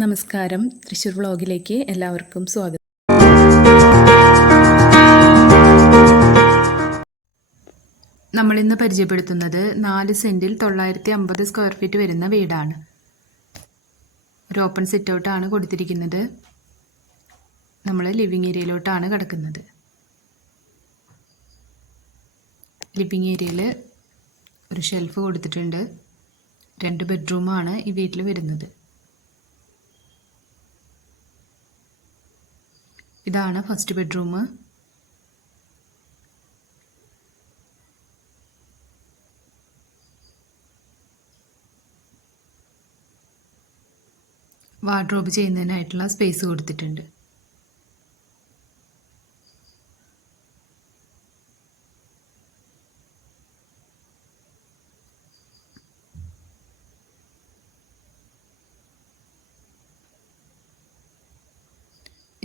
നമസ്കാരം, തൃശ്ശൂർ വ്ളോഗിലേക്ക് എല്ലാവർക്കും സ്വാഗതം. നമ്മളിന്ന് പരിചയപ്പെടുത്തുന്നത് 4 സെൻറ്റിൽ 950 സ്ക്വയർ ഫീറ്റ് വരുന്ന വീടാണ്. ഒരു ഓപ്പൺ സിറ്റ് ഔട്ടാണ് കൊടുത്തിരിക്കുന്നത്. നമ്മൾ ലിവിങ് ഏരിയയിലോട്ടാണ് കിടക്കുന്നത്. ലിവിങ് ഏരിയയിൽ ഒരു ഷെൽഫ് കൊടുത്തിട്ടുണ്ട്. 2 ബെഡ്റൂമാണ് ഈ വീട്ടിൽ വരുന്നത്. ഇതാണ് ഫസ്റ്റ് ബെഡ്റൂം. വാർഡ്രോബ് ചെയ്യുന്നതിനായിട്ടുള്ള സ്പേസ് കൊടുത്തിട്ടുണ്ട്.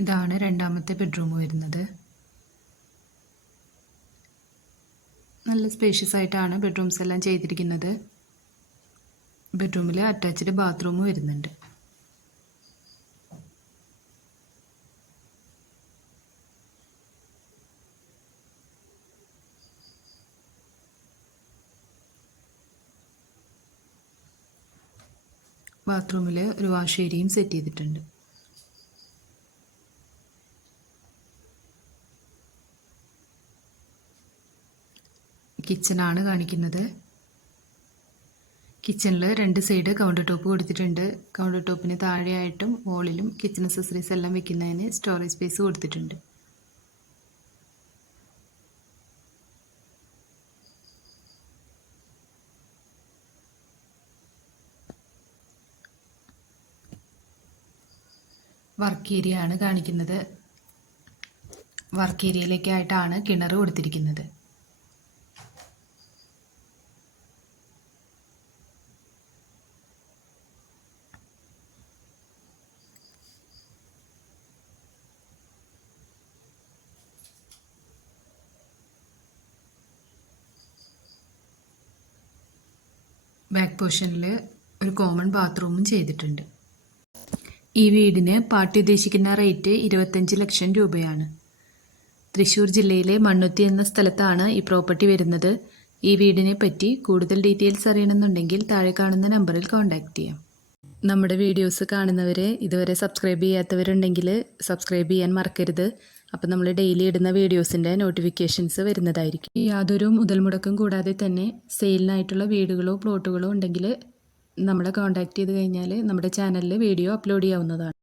ഇതാണ് രണ്ടാമത്തെ ബെഡ്റൂം വരുന്നത്. നല്ല സ്പേഷ്യസ് ആയിട്ടാണ് ബെഡ്റൂംസ് എല്ലാം ചെയ്തിരിക്കുന്നത്. ബെഡ്റൂമിൽ അറ്റാച്ച്ഡ് ബാത്റൂം വരുന്നുണ്ട്. ബാത്റൂമിൽ ഒരു വാഷ് ഏരിയയും സെറ്റ് ചെയ്തിട്ടുണ്ട്. കിച്ചണാണ് കാണിക്കുന്നത്. കിച്ചണിൽ 2 സൈഡ് കൗണ്ടർ ടോപ്പ് കൊടുത്തിട്ടുണ്ട്. കൗണ്ടർ ടോപ്പിന് താഴെയായിട്ടും വോളിലും കിച്ചൺ അക്സസറീസ് എല്ലാം വെക്കുന്നതിന് സ്റ്റോറേജ് സ്പേസ് കൊടുത്തിട്ടുണ്ട്. വർക്ക് ഏരിയ ആണ് കാണിക്കുന്നത്. വർക്ക് ഏരിയയിലേക്കായിട്ടാണ് കിണർ കൊടുത്തിരിക്കുന്നത്. ബാക്ക് പോർഷനിൽ ഒരു കോമൺ ബാത്റൂമും ചെയ്തിട്ടുണ്ട്. ഈ വീടിന് പാർട്ടി ഉദ്ദേശിക്കുന്ന റേറ്റ് 25 ലക്ഷം രൂപയാണ്. തൃശ്ശൂർ ജില്ലയിലെ മണ്ണുത്തി എന്ന സ്ഥലത്താണ് ഈ പ്രോപ്പർട്ടി വരുന്നത്. ഈ വീടിനെ പറ്റി കൂടുതൽ ഡീറ്റെയിൽസ് അറിയണമെന്നുണ്ടെങ്കിൽ താഴെ കാണുന്ന നമ്പറിൽ കോൺടാക്റ്റ് ചെയ്യാം. നമ്മുടെ വീഡിയോസ് കാണുന്നവരെ ഇതുവരെ സബ്സ്ക്രൈബ് ചെയ്യാത്തവരുണ്ടെങ്കിൽ സബ്സ്ക്രൈബ് ചെയ്യാൻ മറക്കരുത്. അപ്പോൾ നമ്മൾ ഡെയിലി ഇടുന്ന വീഡിയോസിൻ്റെ നോട്ടിഫിക്കേഷൻസ് വരുന്നതായിരിക്കും. യാതൊരു മുതൽ മുടക്കും കൂടാതെ തന്നെ സെയിലിനായിട്ടുള്ള വീടുകളോ പ്ലോട്ടുകളോ ഉണ്ടെങ്കിൽ നമ്മളെ കോൺടാക്റ്റ് ചെയ്ത് കഴിഞ്ഞാൽ നമ്മുടെ ചാനലിൽ വീഡിയോ അപ്ലോഡ് ചെയ്യാവുന്നതാണ്.